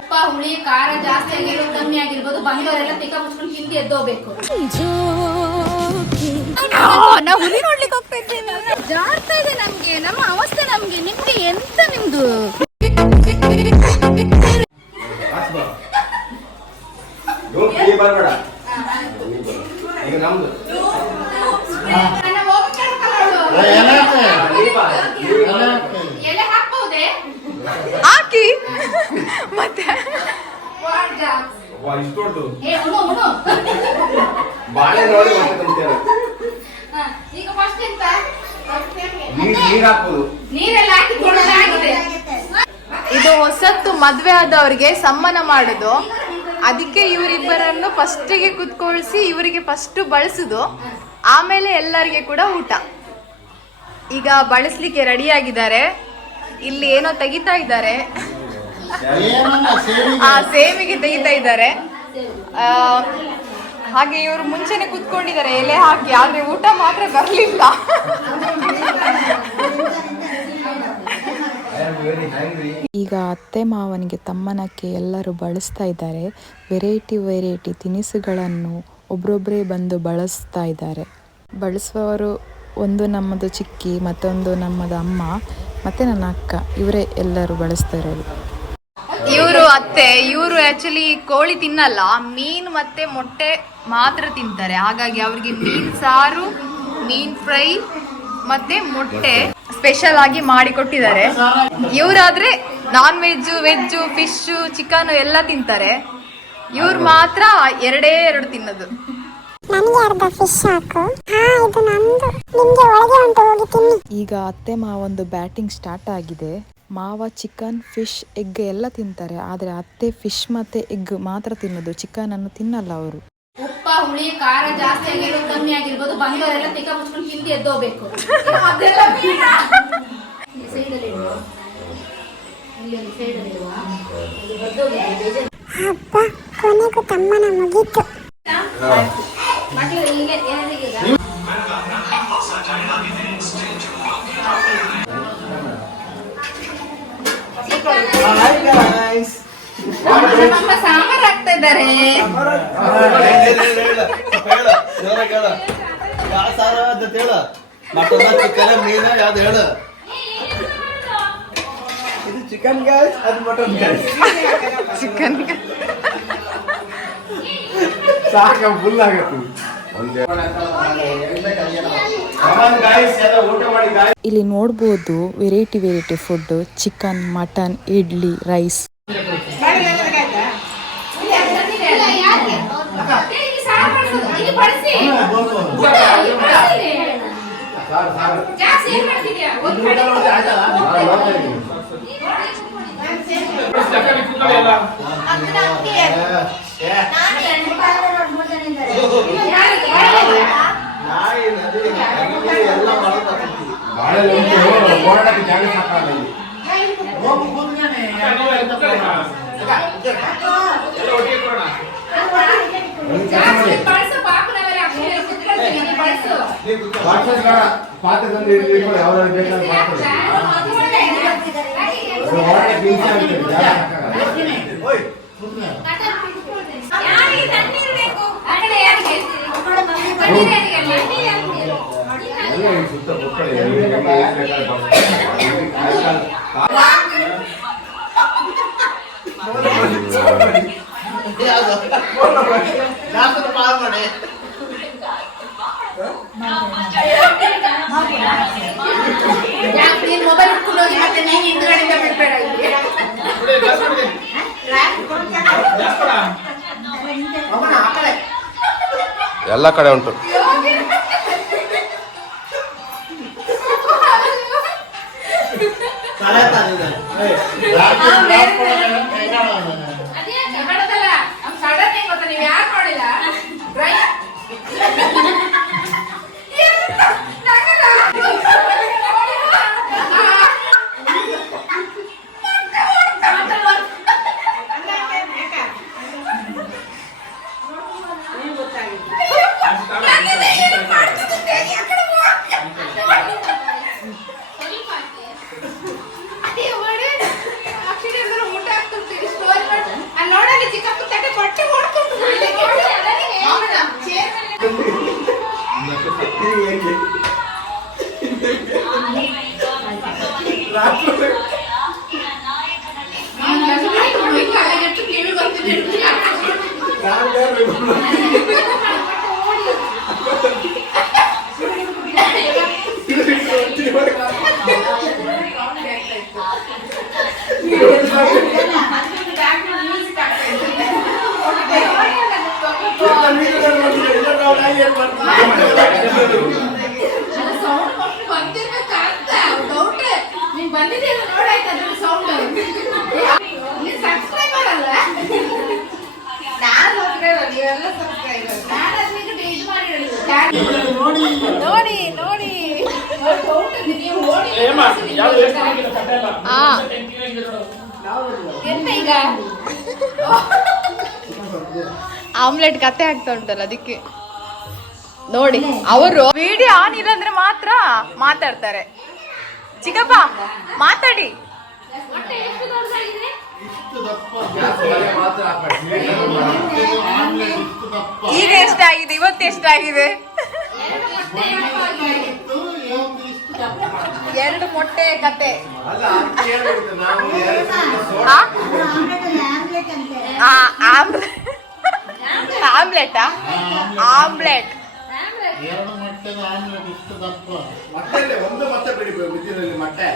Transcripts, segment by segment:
ಉಪ್ಪ ಹುಳಿ ಖಾರ ಜಾಸ್ತಿ ಆಗಿರೋದು ಕಮ್ಮಿ ಆಗಿರ್ಬೋದು ಬಂದವರೆಲ್ಲ ತಿಕ್ಕ ಮುಚ್ಕೊಂಡು ಹಿಂದಿ ಎದ್ದೋಗ್ಬೇಕು. ನಾವು ಹುಲಿ ನೋಡ್ಲಿಕ್ಕೆ ಹೋಗ್ತಾ ಇದ್ದೇವೆ. ಜಾರ್ತಾ ಇದೆ ನಮ್ಗೆ, ನಮ್ಮ ಅವಸ್ಥೆ ನಮ್ಗೆ. ನಿಮ್ಗೆ ಎಂತ ನಿಮ್ದು ಎಲೆ ಹಾಕ್ಬಹುದೇ? ಹಾಕಿ ಮತ್ತೆ ಈಗ ಫಸ್ಟ್ ಎಂತ ನೀರೆಲ್ಲ ಹಾಕಿ ಇದು ಹೊಸತ್ತು ಮದ್ವೆ ಆದವ್ರಿಗೆ ಸಮ್ಮಾನ ಮಾಡುದು. ಅದಕ್ಕೆ ಇವರಿಬ್ಬರನ್ನು ಫಸ್ಟಿಗೆ ಕುತ್ಕೊಳಿಸಿ ಇವರಿಗೆ ಫಸ್ಟ್ ಬಳಸುದು, ಆಮೇಲೆ ಎಲ್ಲರಿಗೆ ಕೂಡ ಊಟ. ಈಗ ಬಳಸ್ಲಿಕ್ಕೆ ರೆಡಿ ಆಗಿದ್ದಾರೆ. ಇಲ್ಲಿ ಏನೋ ತೆಗಿತಾ ಇದ್ದಾರೆ, ಸೇಮಿಗೆ ತೆಗಿತಾ ಇದ್ದಾರೆ. ಹಾಗೆ ಇವರು ಮುಂಚೆನೆ ಕುತ್ಕೊಂಡಿದ್ದಾರೆ ಎಲೆ ಹಾಕಿ, ಆದ್ರೆ ಊಟ ಮಾತ್ರ ಬರ್ಲಿಲ್ಲ. ಈಗ ಅತ್ತೆ ಮಾವನಿಗೆ ತಮ್ಮನಕ್ಕೆ ಎಲ್ಲರೂ ಬಳಸ್ತಾ ಇದ್ದಾರೆ. ವೆರೈಟಿ ತಿನಿಸುಗಳನ್ನು ಒಬ್ರೊಬ್ಬರೇ ಬಂದು ಬಳಸ್ತಾ ಇದ್ದಾರೆ. ಬಳಸುವವರು ಒಂದು ನಮ್ಮದು ಚಿಕ್ಕಿ, ಮತ್ತೊಂದು ನಮ್ಮದು ಅಮ್ಮ, ಮತ್ತೆ ನನ್ನ ಅಕ್ಕ. ಇವರೇ ಎಲ್ಲರೂ ಬಳಸ್ತಾ ಇರೋದು. ಇವರು ಅತ್ತೆ, ಇವರು ಆಕ್ಚುಲಿ ಕೋಳಿ ತಿನ್ನಲ್ಲ, ಮೀನು ಮತ್ತೆ ಮೊಟ್ಟೆ ಮಾತ್ರ ತಿಂತಾರೆ. ಹಾಗಾಗಿ ಅವ್ರಿಗೆ ಮೀನ್ ಸಾರು, ಮೀನ್ ಫ್ರೈ ಮತ್ತೆ ಮೊಟ್ಟೆ ಸ್ಪೆಷಲ್ ಆಗಿ ಮಾಡಿ ಕೊಟ್ಟಿದ್ದಾರೆ. ಇವರಾದ್ರೆ ನಾನ್ ವೆಜ್, ಫಿಶ್, ಚಿಕನ್ ಎಲ್ಲ ತಿಂತಾರೆ. ಇವ್ರು ಮಾತ್ರ ಎರಡು ತಿನ್ನೋದು. ಈಗ ಅತ್ತೆ ಮಾವಂದು ಬ್ಯಾಟಿಂಗ್ ಸ್ಟಾರ್ಟ್ ಆಗಿದೆ. ಮಾವ ಚಿಕನ್, ಫಿಶ್, ಎಗ್ ಎಲ್ಲ ತಿಂತಾರೆ. ಆದ್ರೆ ಅತ್ತೆ ಫಿಶ್ ಮತ್ತೆ ಎಗ್ ಮಾತ್ರ ತಿನ್ನೋದು, ಚಿಕನ್ ಅನ್ನು ತಿನ್ನಲ್ಲ ಅವರು. ಉಪ್ಪ ಹುಳಿ ಖಾರ ಜಾಸ್ತಿ ಆಗಿರೋದು ಕಮ್ಮಿ ಆಗಿರ್ಬೋದು ಬಂದವರೆಲ್ಲ ತಿಕ್ಕ ಮುಚ್ಕೊಂಡು ಹಿಂದಿ ಎದ್ದೋಗ್ಬೇಕು. ಕೊನೆಗೂ ತಮ್ಮನ ಮುಗೀತು. ಸಾಂಬಾರ್ ಹಾಕ್ತಾ ಇದ್ದಾರೆ. ಚಿಕನ್ ಗೈಸ್, ಅದು ಮಟನ್ ಗೈಸ್. ಚಿಕನ್ ಸಾಕ ಫುಲ್ ಆಗತ್ತು. ಇಲ್ಲಿ ನೋಡ್ಬೋದು variety food. Chicken, mutton, idli, rice. Mobile ಇಟ್ಕೊಂಡು ಹೋಗಿ ಮತ್ತೆ ನೀನು ಹಿಂದ್ಗಡೆಯಿಂದ ಬಿಡ್ಬೇಡ. ಎಲ್ಲ ಕಡೆ ಉಂಟು. ನೀವು ಯಾರು ಮಾಡಿಲ್ಲ ನೋಡಿ ನೋಡಿ ಎಂತ ಈಗ ಆಮ್ಲೆಟ್ ಕತೆ ಆಗ್ತಾ ಉಂಟಲ್ಲ ಅದಕ್ಕೆ ನೋಡಿ ಅವರು ವಿಡಿಯೋ ಆನ್ ಇಲ್ಲಂದ್ರೆ ಮಾತ್ರ ಮಾತಾಡ್ತಾರೆ. ಚಿಕ್ಕಪ್ಪ ಮಾತಾಡಿ. ಈಗ ಎಷ್ಟಾಗಿದೆ, ಇವತ್ತು ಎಷ್ಟಾಗಿದೆ? 2 ಮೊಟ್ಟೆ ಕತೆ. ಆಮ್ಲೆಟ್ ಆಮ್ಲೆಟ್ ಒಂದು ಮತ್ತೆ ಬಿಡಿ ಬಿದ್ದಿರಲ್ಲಿ ಮೊಟ್ಟೆ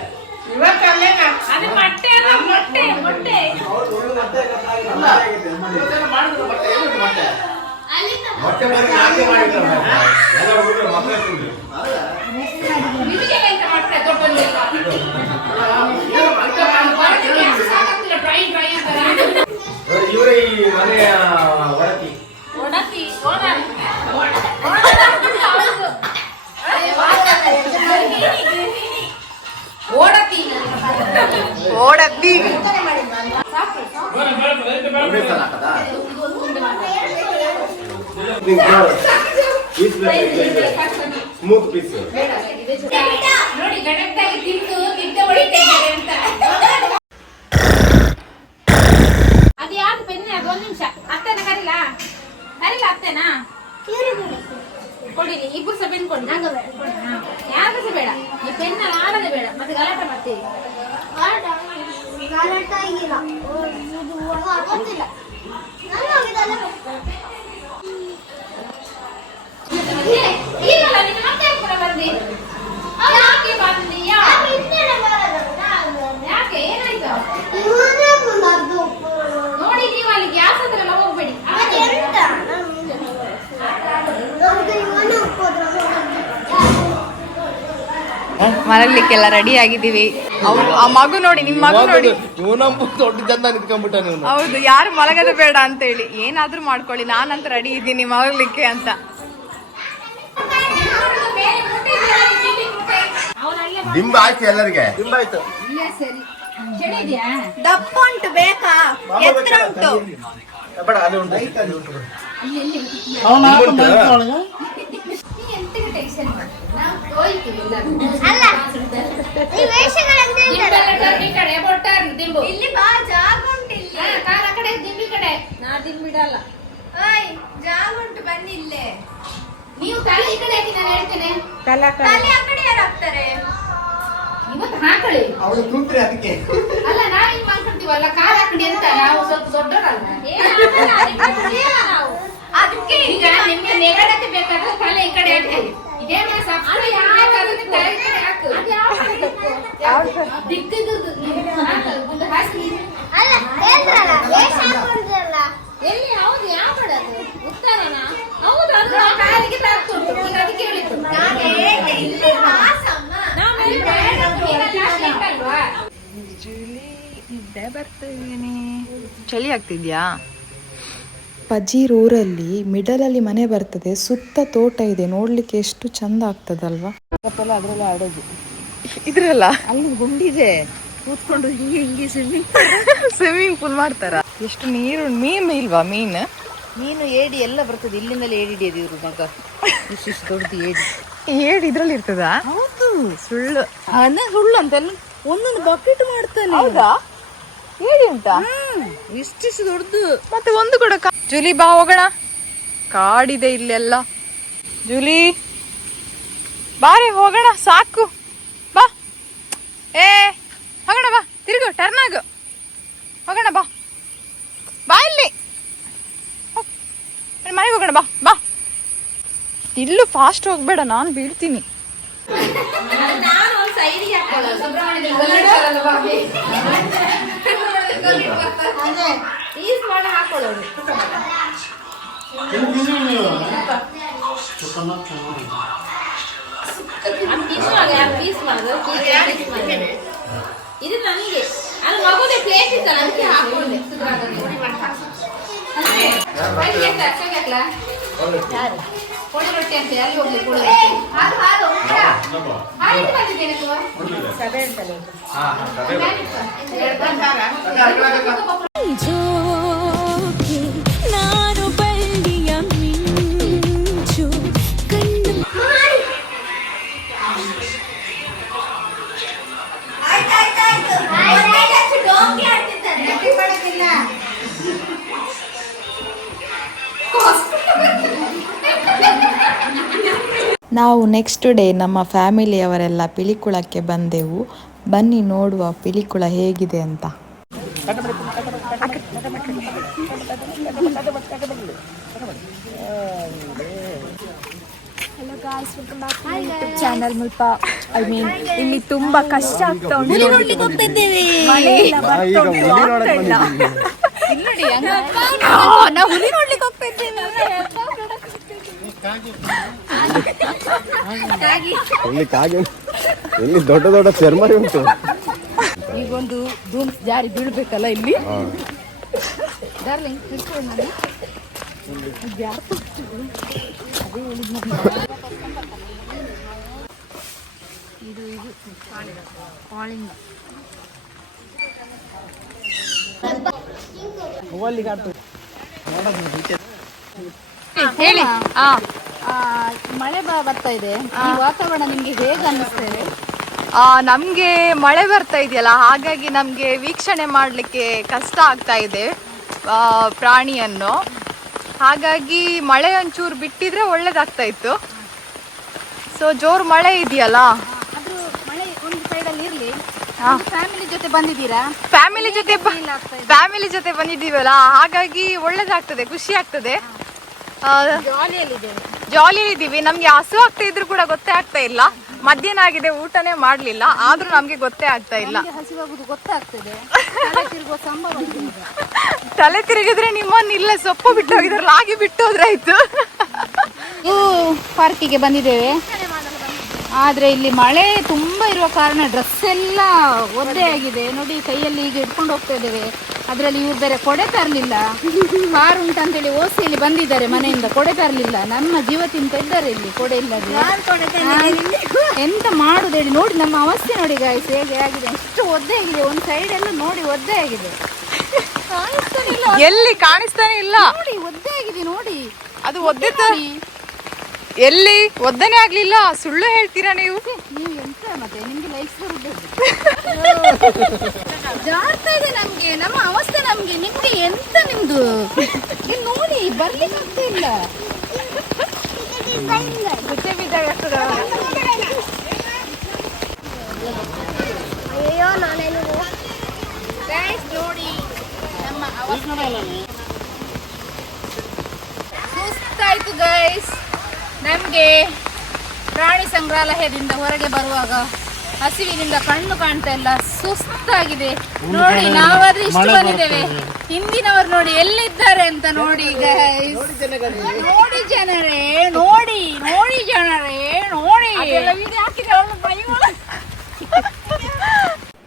ಇವರೇ ಈ ಮನೆಯ ಒಡತಿ ಓಡತ್ತಿ ಸ್ಮೂತ್ ಪೀಸ್ ನೋಡಿ ಗಡತ್ತಾಗಿ ತಿಂದು ಹೊಡಿತಿದ್ದಾರೆ ಅಂತ. ಅದು ಯಾವ್ದು ಪೆನ್ನೆ? ಅದು 1 ನಿಮಿಷ. ಅತ್ತೆನ ಕರಿಲ ಅತ್ತೆನಾ ಕೊಡಿರಿ. ಇಬ್ರು ಸಹ ಪೆನ್ ಕೊಡಿ. ಯಾರು ಸಹ ಬೇಡ. ಈ ಪೆನ್ನ ಆಡದೆ ಬೇಡ, ಮತ್ತೆ ಗಲಾಟೆ ಮಾಡ್ತೀವಿ. ಯಾಕೆ ಏನಾಯ್ತು ನೋಡಿ, ನೀವು ಅಲ್ಲಿ ಗ್ಯಾಸ್ ಹತ್ರ ಎಲ್ಲ ಹೋಗ್ಬೇಡಿ. ಮರಲಿಕ್ಕೆಲ್ಲ ರೆಡಿ ಆಗಿದ್ದೀವಿ. ಆ ಮಗು ನೋಡಿ, ನಿಮ್ ಮಗು ನೋಡಿ, ದೊಡ್ಡ ಜನ ನಿಂತ್ಕೊಂಡ್ಬಿಟ್ಟ ನೀವು. ಹೌದು, ಯಾರು ಮಲಗದ ಬೇಡ ಅಂತ ಹೇಳಿ ಏನಾದ್ರೂ ಮಾಡ್ಕೊಳ್ಳಿ, ನಾನಂತ ರೆಡಿ ಇದ್ದೀನಿ ಮಲಗಲಿಕ್ಕೆ ಅಂತ. ಡಿಂಬ ಆಯ್ತು ಎಲ್ಲರಿಗೆ. ಡಿಂಬ ಆಯ್ತು. ದಪ್ಪ ಉಂಟು ಬೇಕಾ? ಎತ್ತರ ಉಂಟು. ಇಲ್ಲಿ ಬಾ, ಜಾಗ ಉಂಟು. ಇಲ್ಲಿ ಕಾಲ ಕಡೆ ದಿಂಬಿ ಕಡೆ. ನಾ ದಿಂಬಿಡಲ್ಲ. ಜಾಗ ಉಂಟು, ಬನ್ನಿ ಇಲ್ಲೇ. ನೀವು ತಲೆ ಈ ಕಡೆ ಹಾಕಿ, ನಾನು ಹೇಳ್ತೇನೆ. ತಲೆ ಆ ಕಡೆ ಯಾರು ಹಾಕ್ತಾರೆ? ಇವತ್ತು ಹಾಕೊಳ್ಳಿ. ಅವಳು ಕೂತ್ರೆ ಅದಕ್ಕೆ ಅಲ್ಲ, ನಾವ್ ಹಿಂಗ್ ಮಾಡ್ಕೊಳ್ತೀವಲ್ಲ, ಕಾಲ ಹಾಕಡಿ ಅಂತ. ನಾವು ಸ್ವಲ್ಪ ದೊಡ್ಡವರಲ್ಲ. ಅದಕ್ಕೆ ಈಗ ನಿಮ್ಗೆ ನೆಗಡಕ್ಕೆ ಬೇಕಾದ್ರೆ ತಲೆ ಈ ಕಡೆ ಹಾಕಿ. ಇದೇ ತಲೆ ಈ ಕಡೆ ಹಾಕು. ದಿಕ್ಕಿದ್ದು ಒಂದು ಹಾಸಿ. ಎಲ್ಲಿ? ಹೌದು, ಯಾವ ಮಾಡೋದು? ಉತ್ತರನಾ? ಹೌದು, ಅದು ಕಾಲಿಗೆ ತಾಗ್ತುಂಟು. ಈಗ ಅದಕ್ಕೆ ಹೇಳಿದ್ದು. ಚಳಿ ಆಗ್ತಿದ್ಯಾ? ಪಜೀರೂರಲ್ಲಿ ಮಿಡಲಲ್ಲಿ ಮನೆ ಬರ್ತದೆ, ಸುತ್ತ ತೋಟ ಇದೆ, ನೋಡ್ಲಿಕ್ಕೆ ಎಷ್ಟು ಚಂದ ಆಗ್ತದಲ್ವಾ. ಅದ್ರಲ್ಲಿ ಆಡೋದು. ಇದ್ರಲ್ಲ ಅಲ್ಲಿ ಗುಂಡಿದೆ, ಕೂತ್ಕೊಂಡು ಹಿಂಗೆ ಸ್ವಿಮ್ಮಿಂಗ್ ಪೂಲ್ ಮಾಡ್ತಾರ. ಎಷ್ಟು ನೀರು, ಮೀನು ಇಲ್ವಾ? ಮೀನು ಏಡಿ ಎಲ್ಲ ಬರ್ತದೆ. ಇಲ್ಲಿಂದಲೇ ಏಡಿ ಹಿಡಿಯೋದು ಇವ್ರು ಮಗ. ಇಷ್ಟು ದೊಡ್ಡದು ಏಡಿ. ಏಡ್ ಇದ್ರಲ್ಲಿ ಇರ್ತದ? ಹೌದು, ಸುಳ್ಳು. ಸುಳ್ಳು ಅಂತೆಲ್ಲ ಒಂದೊಂದು ಬಕೆಟ್ ಮಾಡ್ತಾನೆ. ಹೌದಾ? ಏಡಿ ಉಂಟಾ? ಇಷ್ಟಿಷ್ಟು ದೊಡ್ಡದು. ಮತ್ತೆ ಒಂದು ಕೂಡ ಜೂಲಿ ಬಾ ಹೋಗೋಣ. ಕಾಡಿದೆ ಇಲ್ಲೆಲ್ಲ. ಜೂಲಿ ಬಾರಿ ಹೋಗೋಣ, ಸಾಕು ಬಾ. ಹೋಗೋಣ ಬಾ, ತಿರುಗು, ಟರ್ನ್ ಆಗು, ಹೋಗೋಣ ಬಾ. ಬಾ ಇಲ್ಲಿ ಮನೆಗೆ ಹೋಗೋಣ, ಬಾ ಬಾ. ಇಲ್ಲೂ ಫಾಸ್ಟ್ ಹೋಗ್ಬೇಡ, ನಾನು ಬೀಳ್ತೀನಿ. ಹಾಕೊಳ್ಳೋದು ಪೀಸ್ ಮಾಡೋದು ಇದು ನನಗೆ ಅದು ಮಗುದೇ ಪ್ಲೇಟ್ ಇತ್ತಲ್ಲ ಅದಕ್ಕೆ ಹಾಕೊಂಡೆ ಕೋಳಿ ರೊಟ್ಟಿ ಅಂತ ಅಲ್ಲಿ ಹೋಗ್ಲಿ ಕೋಳಿ ನಾನು ಬಳ್ಳಿಯ ಮಿಂಚು ಕಣ್ಣು ನಾವು ನೆಕ್ಸ್ಟ್ ಡೇ ನಮ್ಮ ಫ್ಯಾಮಿಲಿಯವರೆಲ್ಲ ಪಿಲಿಕುಳಕ್ಕೆ ಬಂದೆವು. ಬನ್ನಿ ನೋಡುವ ಪಿಲಿಕುಳ ಹೇಗಿದೆ ಅಂತ. ಚಾನಲ್ ಮುಲ್ಪ ಇಲ್ಲಿ ತುಂಬಾ ಕಷ್ಟ ಆಗ್ತಾ ಉಂಟು. ನಾವು ಹುಲಿ ನೋಡ್ಲಿಕ್ಕೆ ಹೋಗ್ತಾ ಇದ್ದೇವೆ. ಇಲ್ಲಿ ದೊಡ್ಡ ದೊಡ್ಡ ಚರ್ಮರಿ ಉಂಟು. ಈಗೊಂದು ಧೂಮ್ ಜಾರಿ ಬೀಳ್ಬೇಕಲ್ಲ ಇಲ್ಲಿ. ಹೇಳಿ. ಮಳೆ ಬರ್ತಾ ಇದೆ, ಈ ವಾತಾವರಣ ನಿಮ್ಗೆ ಹೇಗೆ ಅನ್ನಿಸ್ತಾ ಇದೆ? ನಮ್ಗೆ ಮಳೆ ಬರ್ತಾ ಇದೆಯಲ್ಲ, ಹಾಗಾಗಿ ನಮ್ಗೆ ವೀಕ್ಷಣೆ ಮಾಡ್ಲಿಕ್ಕೆ ಕಷ್ಟ ಆಗ್ತಾ ಇದೆ ಪ್ರಾಣಿಯನ್ನು. ಹಾಗಾಗಿ ಮಳೆ ಒಂಚೂರು ಬಿಟ್ಟಿದ್ರೆ ಒಳ್ಳೇದಾಗ್ತಾ ಇತ್ತು. ಸೊ ಜೋರು ಮಳೆ ಇದೆಯಲ್ಲ, ಆದ್ರೂ ಮಳೆ ಒಂದು ಸೈಡಲ್ಲಿ ಇರ್ಲಿ. ಫ್ಯಾಮಿಲಿ ಜೊತೆ ಬಂದಿದ್ದೀರಾ? ಫ್ಯಾಮಿಲಿ ಜೊತೆ ಬಂದಿದ್ದೀವಲ್ಲ, ಹಾಗಾಗಿ ಒಳ್ಳೇದಾಗ್ತದೆ, ಖುಷಿ ಆಗ್ತದೆ. ಜಾಲಿಯಲ್ಲಿದ್ದೀವಿ. ನಮ್ಗೆ ಹಸು ಆಗ್ತಾ ಇದ್ರು ಕೂಡ ಗೊತ್ತೇ ಆಗ್ತಾ ಇಲ್ಲ. ಮಧ್ಯಾಹ್ನ ಆಗಿದೆ, ಊಟನೇ ಮಾಡ್ಲಿಲ್ಲ, ಆದ್ರೂ ನಮ್ಗೆ ಗೊತ್ತೇ ಆಗ್ತಾ ಇಲ್ಲ. ಹಸಿವಾಗುದು ಗೊತ್ತಾಗ್ತದೆ. ಸಂಭವ ತಲೆ ತಿರುಗಿದ್ರೆ ನಿಮ್ಮನ್ನ ಇಲ್ಲ ಸೊಪ್ಪು ಬಿಟ್ಟು ಹೋಗಿದ್ರಲ್ಲ, ಹಾಗೆ ಬಿಟ್ಟು ಹೋದ್ರಾಯ್ತು. ಪಾರ್ಕಿಗೆ ಬಂದಿದ್ದೇವೆ, ಆದ್ರೆ ಇಲ್ಲಿ ಮಳೆ ತುಂಬಾ ಇರುವ ಕಾರಣ ಡ್ರೆಸ್ ಎಲ್ಲ ಒದ್ದೆ ಆಗಿದೆ. ನೋಡಿ, ಕೈಯಲ್ಲಿ ಈಗ ಇಟ್ಕೊಂಡು ಹೋಗ್ತಾ ಇದ್ದೇವೆ. ಅದ್ರಲ್ಲಿ ಇವ್ರು ಬೇರೆ ಕೊಡೆ ತರಲಿಲ್ಲ. ಕಾರ್ ಉಂಟಂತೇಳಿ ಓಸಿಯಲ್ಲಿ ಬಂದಿದ್ದಾರೆ ಮನೆಯಿಂದ, ಕೊಡೆ ತರಲಿಲ್ಲ. ನಮ್ಮ ಜೀವ ತಿಂತ ಇದ್ದಾರೆ ಇಲ್ಲಿ ಕೊಡೆ ಇಲ್ಲದೆ. ಎಂತ ಮಾಡುದು ಹೇಳಿ. ನೋಡಿ ನಮ್ಮ ಅವಸ್ಥೆ ನೋಡಿ ಗಾಯ್ಸ್ ಹೇಗೆ ಆಗಿದೆ. ಎಷ್ಟು ಒದ್ದೆ ಆಗಿದೆ, ಒಂದು ಸೈಡ್ ಎಲ್ಲ ನೋಡಿ ಒದ್ದೆ ಆಗಿದೆ. ಎಲ್ಲಿ ಕಾಣಿಸ್ತಾನೆ ಇಲ್ಲ. ನೋಡಿ ಒದ್ದೆ ಆಗಿದೆ ನೋಡಿ. ಅದು ಒದ್ದೆ ಎಲ್ಲಿ ಒದ್ದನೆ ಆಗ್ಲಿಲ್ಲ. ಸುಳ್ಳು ಹೇಳ್ತೀರಾ ನೀವು? ನೀವು ಎಂತ ಮತ್ತೆ ನಿಮ್ಗೆ ಲೈಫ್ ಜಾರ್ತಾ ಇದೆ ನಮ್ಗೆ, ನಮ್ಮ ಅವಸ್ಥೆ ನಮ್ಗೆ. ನಿಮ್ಗೆ ಎಂತ ನಿಮ್ದು ನೀವು ನೋಡಿ ಬರ್ಲಿಕ್ಕೆ ಆಗ್ತಾ ಇಲ್ಲ. ಗುಚ್ಚೆ ಬಿದ್ದಾಗ ಆಗ್ತದೆ. ಅಯ್ಯೋ ನಾನೇನು ನೋಡಿ ನಮ್ಮ ಅವಸ್ಥೆ ಸುಸ್ತಾಯ್ತು ಗೈಸ್. ನಮ್ಗೆ ಪ್ರಾಣಿ ಸಂಗ್ರಹಾಲಯದಿಂದ ಹೊರಗೆ ಬರುವಾಗ ಹಸಿವಿನಿಂದ ಕಣ್ಣು ಕಾಣ್ತಾ ಇಲ್ಲ, ಸುಸ್ತಾಗಿದೆ. ನೋಡಿ ನಾವಾದ್ರೆ ಇಷ್ಟು ಬಂದಿದ್ದೇವೆ, ಹಿಂದಿನವರು ನೋಡಿ ಎಲ್ಲಿದ್ದಾರೆ ಅಂತ ನೋಡಿ ಗೈಸ್. ನೋಡಿ ಜನರೇ, ನೋಡಿ ನೋಡಿ ಜನರೇ, ನೋಡಿ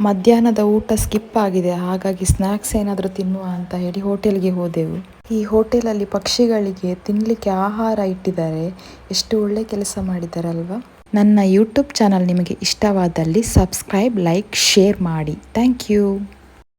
ಮಧ್ಯಾಹ್ನದ ಊಟ ಸ್ಕಿಪ್ ಆಗಿದೆ, ಹಾಗಾಗಿ ಸ್ನ್ಯಾಕ್ಸ್ ಏನಾದರೂ ತಿನ್ನುವ ಅಂತ ಹೇಳಿ ಹೋಟೆಲ್ಗೆ ಹೋದೆವು. ಈ ಹೋಟೆಲಲ್ಲಿ ಪಕ್ಷಿಗಳಿಗೆ ತಿನ್ನಲಿಕ್ಕೆ ಆಹಾರ ಇಟ್ಟಿದ್ದಾರೆ. ಎಷ್ಟು ಒಳ್ಳೆ ಕೆಲಸ ಮಾಡಿದ್ದಾರಲ್ವಾ. ನನ್ನ ಯೂಟ್ಯೂಬ್ ಚಾನಲ್ ನಿಮಗೆ ಇಷ್ಟವಾದಲ್ಲಿ ಸಬ್ಸ್ಕ್ರೈಬ್, ಲೈಕ್, ಶೇರ್ ಮಾಡಿ. Thank you.